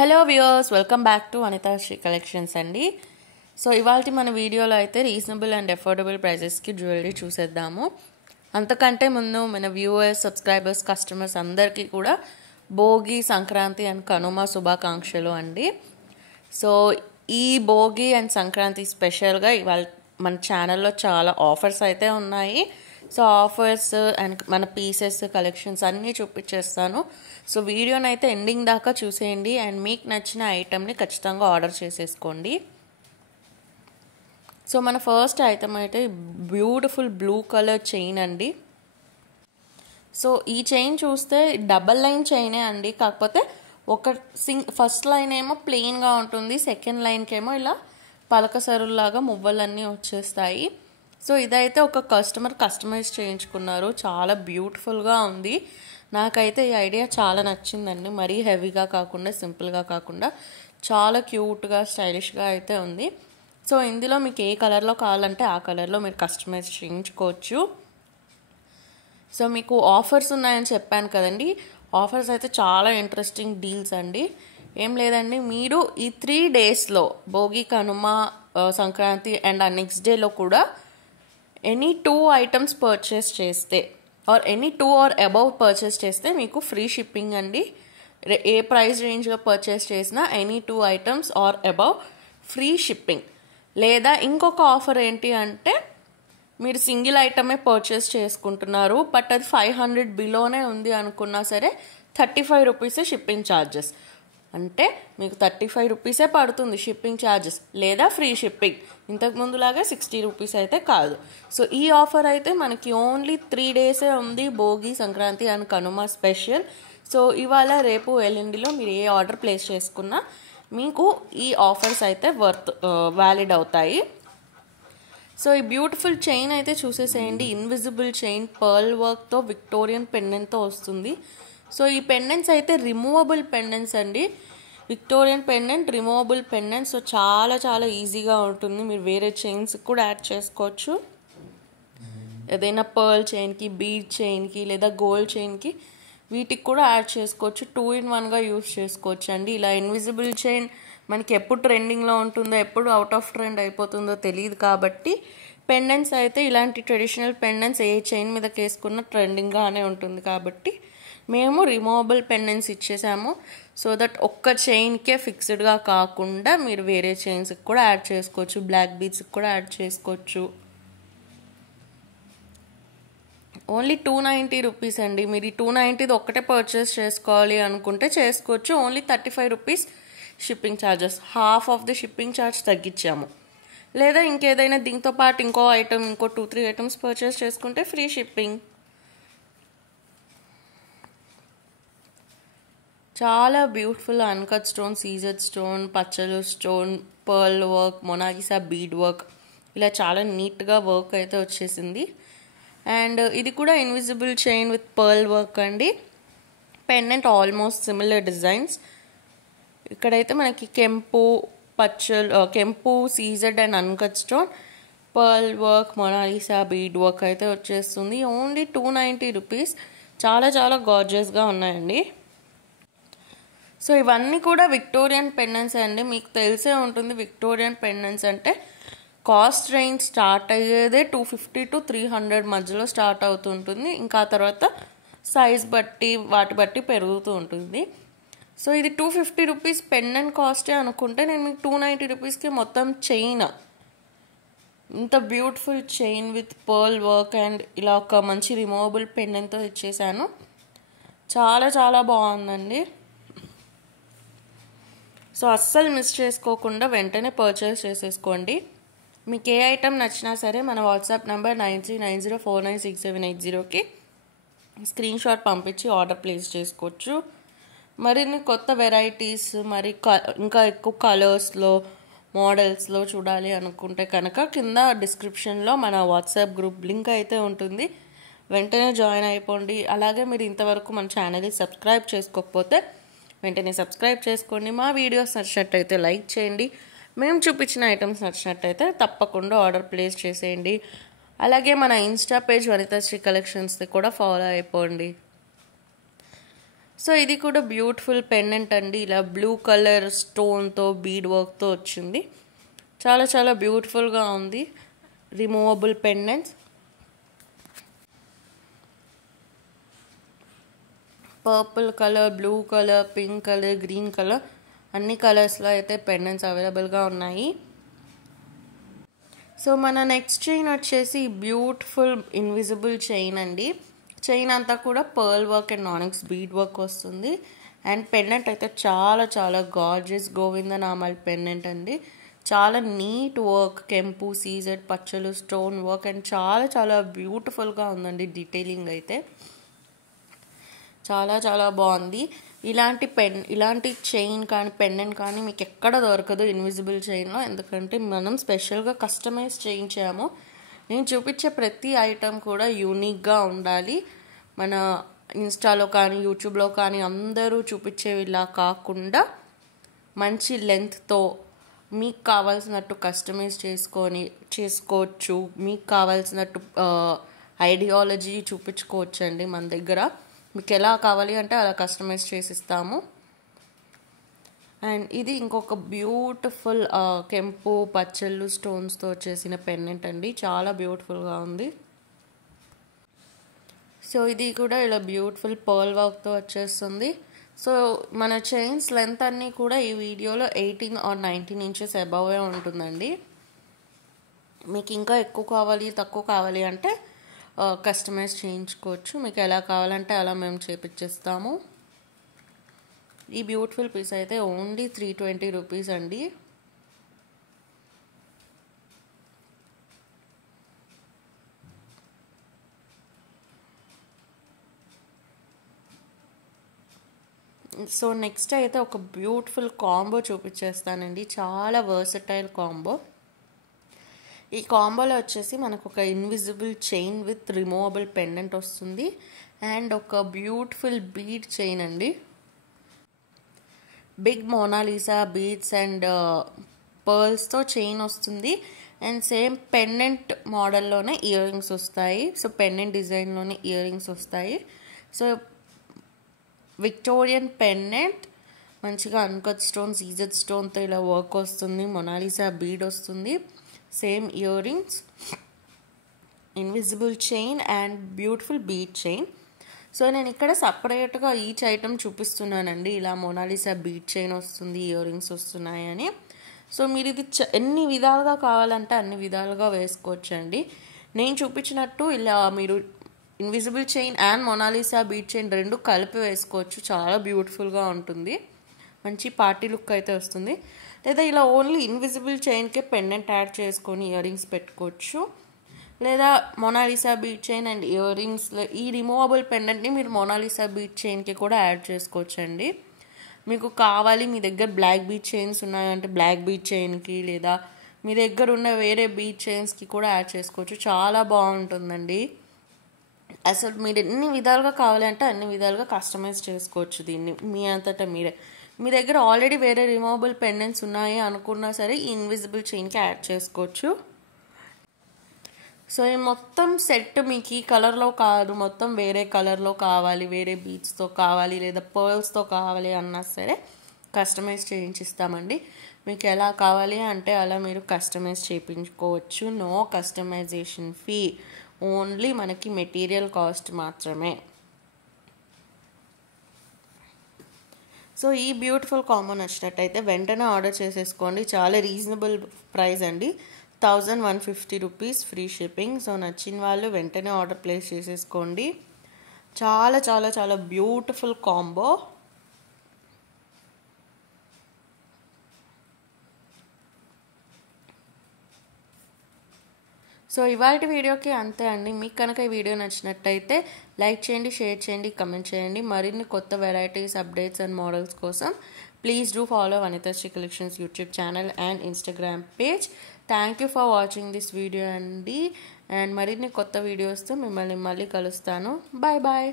Hello viewers, welcome back to Anitha Sri collections అండి. So ఇవాళ మన వీడియోలో అయితే రీజనబుల్ అండ్ అఫోర్డబుల్ ప్రైజెస్కి జ్యువెలరీ చూసేద్దాము. అంతకంటే ముందు మన వ్యూవర్స్, సబ్స్క్రైబర్స్, కస్టమర్స్ అందరికీ కూడా భోగి, సంక్రాంతి అండ్ కనుమ శుభాకాంక్షలు అండి. సో ఈ భోగి అండ్ సంక్రాంతి స్పెషల్గా ఇవాళ మన ఛానల్లో చాలా ఆఫర్స్ అయితే ఉన్నాయి. సో ఆఫర్స్ అండ్ మన పీసెస్ కలెక్షన్స్ అన్నీ చూపించేస్తాను. సో వీడియోని అయితే ఎండింగ్ దాకా చూసేయండి అండ్ మీకు నచ్చిన ఐటెంని ఖచ్చితంగా ఆర్డర్ చేసేసుకోండి. సో మన ఫస్ట్ ఐటమ్ అయితే బ్యూటిఫుల్ బ్లూ కలర్ చైన్ అండి. సో ఈ చైన్ చూస్తే డబల్ లైన్ చైనే అండి, కాకపోతే ఒక ఫస్ట్ లైన్ ఏమో ప్లెయిన్గా ఉంటుంది, సెకండ్ లైన్కి ఏమో ఇలా పలకసరులాగా మువ్వలన్నీ వచ్చేస్తాయి. సో ఇదైతే ఒక కస్టమైజ్ చేయించుకున్నారు, చాలా బ్యూటిఫుల్గా ఉంది. నాకైతే ఈ ఐడియా చాలా నచ్చిందండి. మరీ హెవీగా కాకుండా, సింపుల్గా కాకుండా చాలా క్యూట్గా, స్టైలిష్గా అయితే ఉంది. సో ఇందులో మీకు ఏ కలర్లో కావాలంటే ఆ కలర్లో మీరు కస్టమైజ్ చేయించుకోవచ్చు. సో మీకు ఆఫర్స్ ఉన్నాయని చెప్పాను కదండి, ఆఫర్స్ అయితే చాలా ఇంట్రెస్టింగ్ డీల్స్ అండి. ఏం లేదండి, మీరు ఈ 3 డేస్లో భోగి, కనుమ, సంక్రాంతి అండ్ ఆ నెక్స్ట్ డేలో కూడా ఎనీ 2 ఐటమ్స్ పర్చేస్ చేస్తే or any 2 or above purchase చేస్తే మీకు ఫ్రీ షిప్పింగ్ అండి. ఏ ప్రైస్ రేంజ్లో పర్చేస్ చేసినా any 2 items are above free shipping. లేదా ఇంకొక ఆఫర్ ఏంటి అంటే, మీరు సింగిల్ ఐటమే పర్చేస్ చేసుకుంటున్నారు బట్ అది 500 బిలోనే ఉంది అనుకున్నా సరే 35 రూపీసే షిప్పింగ్ ఛార్జెస్. అంటే మీకు 35 రూపీసే పడుతుంది షిప్పింగ్ ఛార్జెస్, లేదా ఫ్రీ షిప్పింగ్. ఇంతకుముందులాగా 60 రూపీస్ అయితే కాదు. సో ఈ ఆఫర్ అయితే మనకి ఓన్లీ 3 డేసే ఉంది, Bhogi, Sankranti and Kanuma special. So ఇవాళ, రేపు, ఎల్లుండిలో మీరు ఏ ఆర్డర్ ప్లేస్ చేసుకున్నా మీకు ఈ ఆఫర్స్ అయితే వ్యాలిడ్ అవుతాయి. సో ఈ బ్యూటిఫుల్ చైన్ అయితే చూసేసేయండి. ఇన్విజిబుల్ చైన్, పర్ల్ వర్క్తో, విక్టోరియన్ పెండెంట్తో వస్తుంది. సో ఈ పెండెంట్స్ అయితే రిమూవబుల్ పెండెంట్స్ అండి. Victorian pendant, removable pendant. So చాలా చాలా ఈజీగా ఉంటుంది. మీరు వేరే చైన్స్ కూడా యాడ్ చేసుకోవచ్చు. ఏదైనా పర్ల్ చైన్కి, బీడ్ చైన్కి లేదా గోల్డ్ చైన్కి వీటికి కూడా యాడ్ చేసుకోవచ్చు. 2 in 1గా యూస్ చేసుకోవచ్చు అండి. ఇలా ఇన్విజిబుల్ చైన్ మనకి ఎప్పుడు ట్రెండింగ్లో ఉంటుందో, ఎప్పుడు అవుట్ ఆఫ్ ట్రెండ్ అయిపోతుందో తెలియదు కాబట్టి పెండెంట్స్ అయితే ఇలాంటి ట్రెడిషనల్ పెండెంట్స్ ఏ చైన్ మీదకి వేసుకున్న ట్రెండింగ్గానే ఉంటుంది కాబట్టి మేము రిమూవబుల్ పెండెంట్స్ ఇచ్చేసాము. సో దట్ ఒక్క చైన్కే ఫిక్స్డ్గా కాకుండా మీరు వేరే చైన్స్కి కూడా యాడ్ చేసుకోవచ్చు, బ్లాక్ బీడ్స్కి కూడా యాడ్ చేసుకోవచ్చు. ఓన్లీ 290 రూపీస్ అండి. మీరు ఈ 290 ఒక్కటే పర్చేస్ చేసుకోవాలి అనుకుంటే చేసుకోవచ్చు. Only 35 rupees shipping charges, half of the shipping charge తగ్గించాము. లేదా ఇంకేదైనా దీంతో పాటు ఇంకో ఐటమ్, ఇంకో 2-3 ఐటమ్స్ పర్చేస్ చేసుకుంటే ఫ్రీ షిప్పింగ్. చాలా beautiful uncut stone, CZ stone, పచ్చలు stone, pearl work, Mona Lisa bead work, ఇలా చాలా నీట్గా వర్క్ అయితే వచ్చేసింది. అండ్ ఇది కూడా invisible chain with pearl work అండి. Pendant almost similar designs. ఇక్కడైతే మనకి కెంపు, CZ and uncut stone, pearl work, Mona Lisa bead work అయితే వచ్చేస్తుంది. Only 290 rupees. చాలా చాలా గార్జియస్గా ఉన్నాయండి. సో ఇవన్నీ కూడా విక్టోరియన్ పెండెంట్స్ అండి. మీకు తెలిసే ఉంటుంది, విక్టోరియన్ పెండెంట్స్ అంటే కాస్ట్ రేంజ్ స్టార్ట్ అయ్యేదే 250 to 300 మధ్యలో స్టార్ట్ అవుతుంటుంది. ఇంకా తర్వాత సైజ్ బట్టి, వాటి బట్టి పెరుగుతూ ఉంటుంది. సో ఇది 250 రూపీస్ పెండెంట్ కాస్టే అనుకుంటే, నేను మీకు 290 రూపీస్కి మొత్తం చైన్, ఇంత beautiful chain with pearl work and ఇలా ఒక మంచి రిమూవబుల్ పెండెంట్తో ఇచ్చేసాను. చాలా చాలా బాగుందండి. సో అస్సలు మిస్ చేసుకోకుండా వెంటనే పర్చేస్ చేసేసుకోండి. మీకు ఏ ఐటెం నచ్చినా సరే మన వాట్సాప్ నెంబర్ 9390496780కి స్క్రీన్ షాట్ పంపించి ఆర్డర్ ప్లేస్ చేసుకోవచ్చు. మరిన్ని కొత్త వెరైటీస్, ఇంకా ఎక్కువ కలర్స్లో, మోడల్స్లో చూడాలి అనుకుంటే కనుక కింద డిస్క్రిప్షన్లో మన వాట్సాప్ గ్రూప్ లింక్ అయితే ఉంటుంది, వెంటనే జాయిన్ అయిపోండి. అలాగే మీరు ఇంతవరకు మన ఛానల్ని సబ్స్క్రైబ్ చేసుకోకపోతే వెంటనే సబ్స్క్రైబ్ చేసుకోండి. మా వీడియోస్ నచ్చినట్టయితే లైక్ చేయండి. మేము చూపించిన ఐటమ్స్ నచ్చినట్టయితే తప్పకుండా ఆర్డర్ ప్లేస్ చేసేయండి. అలాగే మన ఇన్స్టా పేజ్ వనితా శ్రీ కలెక్షన్స్ని కూడా ఫాలో అయిపోండి. సో ఇది కూడా బ్యూటిఫుల్ పెండెంట్ అండి, ఇలా బ్లూ కలర్ స్టోన్తో బీడ్ వర్క్తో వచ్చింది. చాలా చాలా బ్యూటిఫుల్గా ఉంది. Removable pendants, purple colour, blue colour, pink colour, green colour అన్ని కలర్స్లో అయితే పెండెంట్స్ అవైలబుల్గా ఉన్నాయి. సో మన నెక్స్ట్ చైన్ వచ్చేసి బ్యూటిఫుల్ ఇన్విజిబుల్ చైన్ అండి. చైన్ అంతా కూడా pearl work and onyx bead work వస్తుంది. అండ్ పెండెంట్ అయితే చాలా చాలా గార్జియస్ గోవిందనామాల్ పెండెంట్ అండి. చాలా నీట్ వర్క్, కెంపు, సీజెడ్, పచ్చలు, స్టోన్ వర్క్ అండ్ చాలా చాలా బ్యూటిఫుల్గా ఉందండి. డీటెయిలింగ్ అయితే చాలా చాలా బాగుంది. ఇలాంటి చైన్ కానీ పెండెంట్ కానీ మీకు ఎక్కడ దొరకదు ఇన్విజిబుల్ చైన్లో, ఎందుకంటే మనం స్పెషల్గా కస్టమైజ్ చేయించాము. నేను చూపించే ప్రతి ఐటెం కూడా యూనిక్గా ఉండాలి. మన ఇన్స్టాలో కానీ యూట్యూబ్లో కానీ అందరూ చూపించేవిలా కాకుండా మంచి లెంత్తో మీకు కావాల్సినట్టు కస్టమైజ్ చేసుకోవచ్చు. మీకు కావాల్సినట్టు ఐడియాలజీ చూపించుకోవచ్చు అండి మన దగ్గర. మీకు ఎలా కావాలి అంటే అలా కస్టమైజ్ చేసిస్తాము. అండ్ ఇది ఇంకొక బ్యూటిఫుల్ కెంపు, పచ్చళ్ళు, స్టోన్స్తో వచ్చేసిన పెండెంట్ అండి. చాలా బ్యూటిఫుల్గా ఉంది. సో ఇది కూడా ఇలా బ్యూటిఫుల్ పర్ల్ వర్క్తో వచ్చేస్తుంది. సో మన చైన్స్ లెంత్ అన్నీ కూడా ఈ వీడియోలో 18 or 19 inches అబవే ఉంటుందండి. మీకు ఇంకా ఎక్కువ కావాలి, తక్కువ కావాలి అంటే కస్టమైజ్ చేయించుకోవచ్చు. మీకు ఎలా కావాలంటే అలా మేము చేపించేస్తాము. ఈ బ్యూటిఫుల్ పీస్ అయితే ఓన్లీ 320 రూపీస్ అండి. సో నెక్స్ట్ అయితే ఒక బ్యూటిఫుల్ కాంబో చూపించేస్తానండి. చాలా వర్సటైల్ కాంబో. ఈ కాంబోలో వచ్చేసి మనకు ఒక invisible chain with removable pendant వస్తుంది. అండ్ ఒక బ్యూటిఫుల్ బీడ్ చైన్ అండి. బిగ్ మోనాలిసా బీడ్స్ అండ్ పర్ల్స్తో చైన్ వస్తుంది. అండ్ సేమ్ పెండెంట్ మోడల్లోనే ఇయర్ రింగ్స్ వస్తాయి. సో పెండెంట్ డిజైన్లోనే ఇయర్ రింగ్స్ వస్తాయి. సో విక్టోరియన్ పెండెంట్, మంచిగా అన్కట్ స్టోన్, సీజెడ్ స్టోన్తో ఇలా వర్క్ వస్తుంది. మొనాలిసా బీడ్ వస్తుంది. Same earrings, invisible chain and beautiful bead chain. So నేను ఇక్కడ సపరేట్గా ఈచ్ ఐటమ్ చూపిస్తున్నానండి. ఇలా మొనాలిసా బీడ్ చైన్ వస్తుంది, ఇయర్ రింగ్స్ వస్తున్నాయని. సో మీరు ఇది ఎన్ని విధాలుగా కావాలంటే అన్ని విధాలుగా వేసుకోవచ్చండి. నేను చూపించినట్టు ఇలా మీరు invisible chain and Mona Lisa bead chain రెండు కలిపి వేసుకోవచ్చు. చాలా బ్యూటిఫుల్గా ఉంటుంది. మంచి పార్టీ లుక్ అయితే వస్తుంది. లేదా ఇలా ఓన్లీ ఇన్విజిబుల్ చైన్కే పెండెంట్ యాడ్ చేసుకొని ఇయర్ రింగ్స్ పెట్టుకోవచ్చు. లేదా మొనాలిసా బీడ్ చైన్ అండ్ ఇయర్ రింగ్స్లో ఈ రిమూవబుల్ పెండెంట్ని మీరు మొనాలిసా బీడ్ చైన్కి కూడా యాడ్ చేసుకోవచ్చు అండి. మీకు కావాలి, మీ దగ్గర బ్లాక్ బీడ్ చైన్స్ ఉన్నాయంటే బ్లాక్ బీడ్ చైన్కి, లేదా మీ దగ్గర ఉన్న వేరే బీడ్ చైన్స్కి కూడా యాడ్ చేసుకోవచ్చు. చాలా బాగుంటుందండి. అసలు మీరు ఎన్ని విధాలుగా కావాలంటే అన్ని విధాలుగా కస్టమైజ్ చేసుకోవచ్చు దీన్ని మీ అంతటా మీరే. మీ దగ్గర ఆల్రెడీ వేరే రిమూవబుల్ పెండెంట్స్ ఉన్నాయి అనుకున్నా సరే ఈ ఇన్విజిబుల్ చైన్కి యాడ్ చేసుకోవచ్చు. సో ఈ మొత్తం సెట్ మీకు ఈ కలర్లో కాదు, మొత్తం వేరే కలర్లో కావాలి, వేరే బీడ్స్తో కావాలి, లేదా పర్ల్స్తో కావాలి అన్నా సరే కస్టమైజ్ చేయించిస్తామండి. మీకు ఎలా కావాలి అంటే అలా మీరు కస్టమైజ్ చేయించుకోవచ్చు. నో కస్టమైజేషన్ ఫీ, ఓన్లీ మనకి మెటీరియల్ కాస్ట్ మాత్రమే. సో ఈ బ్యూటిఫుల్ కాంబో నచ్చినట్టయితే వెంటనే ఆర్డర్ చేసేసుకోండి. చాలా రీజనబుల్ ప్రైస్ అండి, 1150 రూపీస్ ఫ్రీ షిప్పింగ్. సో నచ్చిన వాళ్ళు వెంటనే ఆర్డర్ ప్లేస్ చేసేసుకోండి. చాలా చాలా చాలా బ్యూటిఫుల్ కాంబో. సో ఇవాళ వీడియోకి అంతే అండి. మీకు కనుక ఈ వీడియో నచ్చినట్టయితే లైక్ చేయండి, షేర్ చేయండి, కమెంట్ చేయండి. మరిన్ని కొత్త వెరైటీస్, అప్డేట్స్ అండ్ మోడల్స్ కోసం please do follow Vanithasri collections YouTube channel and Instagram page. Thank you for watching this video అండి. అండ్ మరిన్ని కొత్త వీడియోస్తో మిమ్మల్ని మళ్ళీ కలుస్తాను. Bye bye.